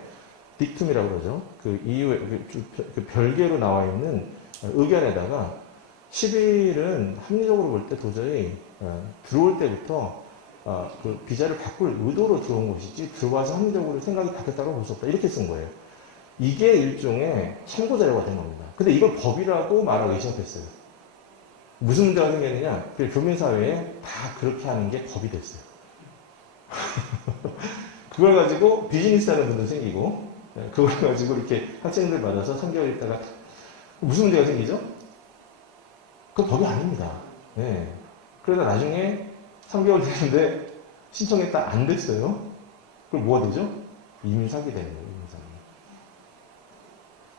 딕툼이라고 그러죠. 그 이후에 그 별개로 나와 있는 의견에다가 10일은 합리적으로 볼 때 도저히 들어올 때부터 그 비자를 바꿀 의도로 들어온 것이지 들어와서 합리적으로 생각이 바뀌었다고 볼 수 없다. 이렇게 쓴 거예요. 이게 일종의 참고 자료가 된 겁니다. 근데 이걸 법이라고 말하기 시작했어요. 무슨 문제가 생겼느냐? 교민사회에 다 그렇게 하는 게 법이 됐어요. 그걸 가지고 비즈니스 하는 분도 생기고 그걸 가지고 이렇게 학생들 받아서 3개월 있다가 무슨 문제가 생기죠? 그건 법이 아닙니다. 네. 그러다 나중에 3개월 됐는데 신청했다 안 됐어요. 그럼 뭐가 되죠? 이민 사기 되는 거예요. 이민 사기.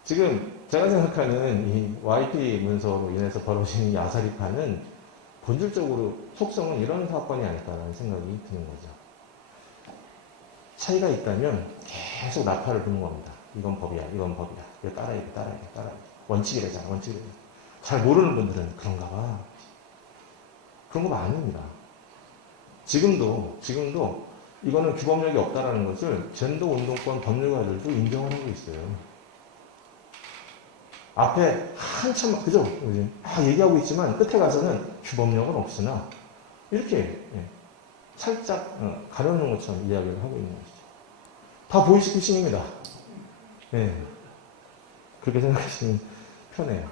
지금 제가 생각하는 이 YP 문서로 인해서 벌어진 이 아사리파는 본질적으로 속성은 이런 사건이 아닐까라는 생각이 드는 거죠. 차이가 있다면 계속 나팔을 부는 겁니다. 이건 법이야, 이건 법이야. 이거 따라야 돼, 따라야 돼, 따라야 돼. 원칙이래잖아, 원칙이래. 잘 모르는 분들은 그런가 봐. 그런 거 아닙니다. 지금도 이거는 규범력이 없다라는 것을 젠더 운동권 법률가들도 인정을 하고 있어요. 앞에 한참, 그죠? 얘기하고 있지만 끝에 가서는 규범력은 없으나 이렇게 살짝 가려놓는 것처럼 이야기를 하고 있는 것이죠. 다 보이스피싱입니다. 네. 그렇게 생각하시면 편해요.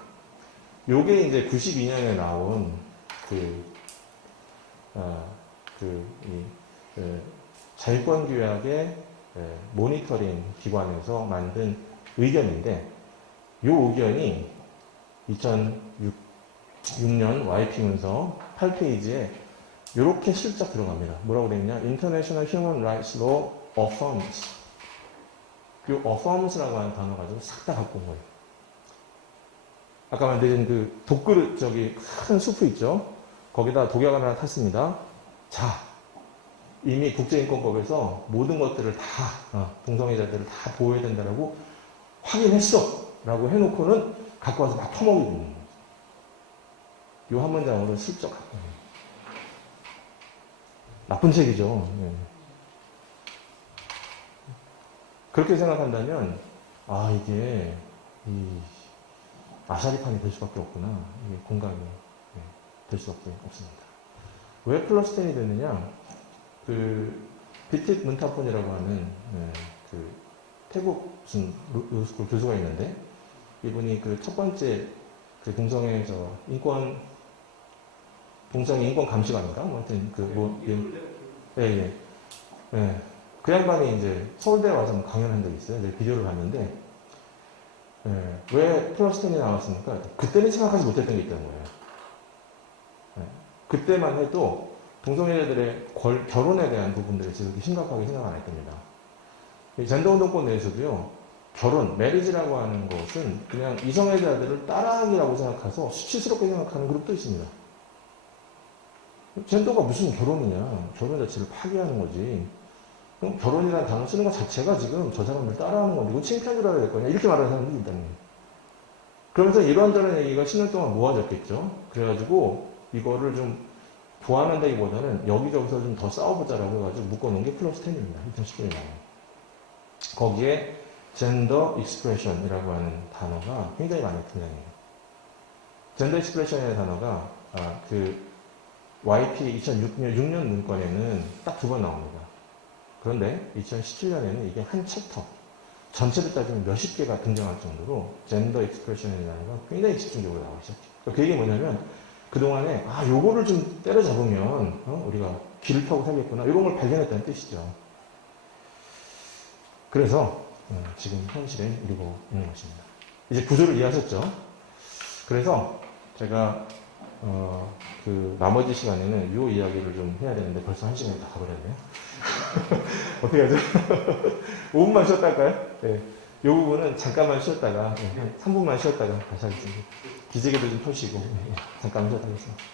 요게 이제 92년에 나온 자유권규약의 모니터링 기관에서 만든 의견인데, 이 의견이 2006년 YP 문서 8페이지에 이렇게 슬쩍 들어갑니다. 뭐라고 되어 있냐? International Human Rights Law Affirms. 이 affirms라고 하는 단어 가지고 싹 다 갖고 온 거예요. 아까 말씀드린 그 독그릇 큰 수프 있죠? 거기다 독약 하나 탔습니다. 자, 이미 국제인권법에서 모든 것들을 다 동성애자들을 다 보호해야 된다라고 확인했어 라고 해놓고는 갖고 와서 막 퍼먹이고 있는 거예요. 이 한 문장으로 슬쩍 갖고 와요. 나쁜 책이죠. 네. 그렇게 생각한다면 이게 아사리판이 될 수밖에 없구나. 이게 공감이 될 수밖에 없습니다. 왜 플러스 10이 됐느냐? 비틱 문타폰이라고 하는 태국 무슨 로스쿨 교수가 있는데 이분이 그 첫 번째 그 동성애 동성애 인권 감시관인가? 뭐 하여튼 예. 그 양반이 이제 서울대에 와서 강연한 적이 있어요. 내가 비디오를 봤는데 왜 플러스 10이 나왔습니까? 그때는 생각하지 못했던 게 있다는 거예요. 그때만 해도 동성애자들의 결혼에 대한 부분들에 그렇게 심각하게 생각 안 했답니다. 젠더 운동권 내에서도요, 결혼, 메리지라고 하는 것은 그냥 이성애자들을 따라하기라고 생각해서 수치스럽게 생각하는 그룹도 있습니다. 젠더가 무슨 결혼이냐. 결혼 자체를 파괴하는 거지. 그럼 결혼이라는 단어 쓰는 것 자체가 지금 저 사람들 따라하는 건데, 이거 칭찬이라 해야 될 거냐. 이렇게 말하는 사람들이 있다는 거예요. 그러면서 이런저런 얘기가 10년 동안 모아졌겠죠. 그래가지고 이거를 좀 보완한다기보다는 여기저기서 좀 더 싸워보자라고 해가지고 묶어놓은 게 플러스 10입니다. 2010년에 나와요. 거기에 젠더 익스프레션이라고 하는 단어가 굉장히 많이 등장해요. 젠더 익스프레션이라는 단어가 YP 2006년 문건에는 딱 2번 나옵니다. 그런데 2017년에는 이게 한 챕터, 전체를 따지면 몇십 개가 등장할 정도로 젠더 익스프레션이라는 단어가 굉장히 집중적으로 나오기 시작해요. 그 얘기 뭐냐면 그동안에 요거를 좀 때려잡으면 우리가 길을 타고 살겠구나 이런 걸 발견했다는 뜻이죠. 그래서 지금 현실에 이루고 있는 것입니다. 이제 구조를 이해하셨죠? 그래서 제가 그 나머지 시간에는 이 이야기를 좀 해야 되는데 벌써 1시간이 다 가버렸네요. 어떻게 하죠? 5분만 쉬었다 할까요? 네. 이 부분은 잠깐만 쉬었다가 한 3분만 쉬었다가 다시 하겠습니다. 기재개도 좀 펴시고 잠깐 쉬었다 하겠습니다.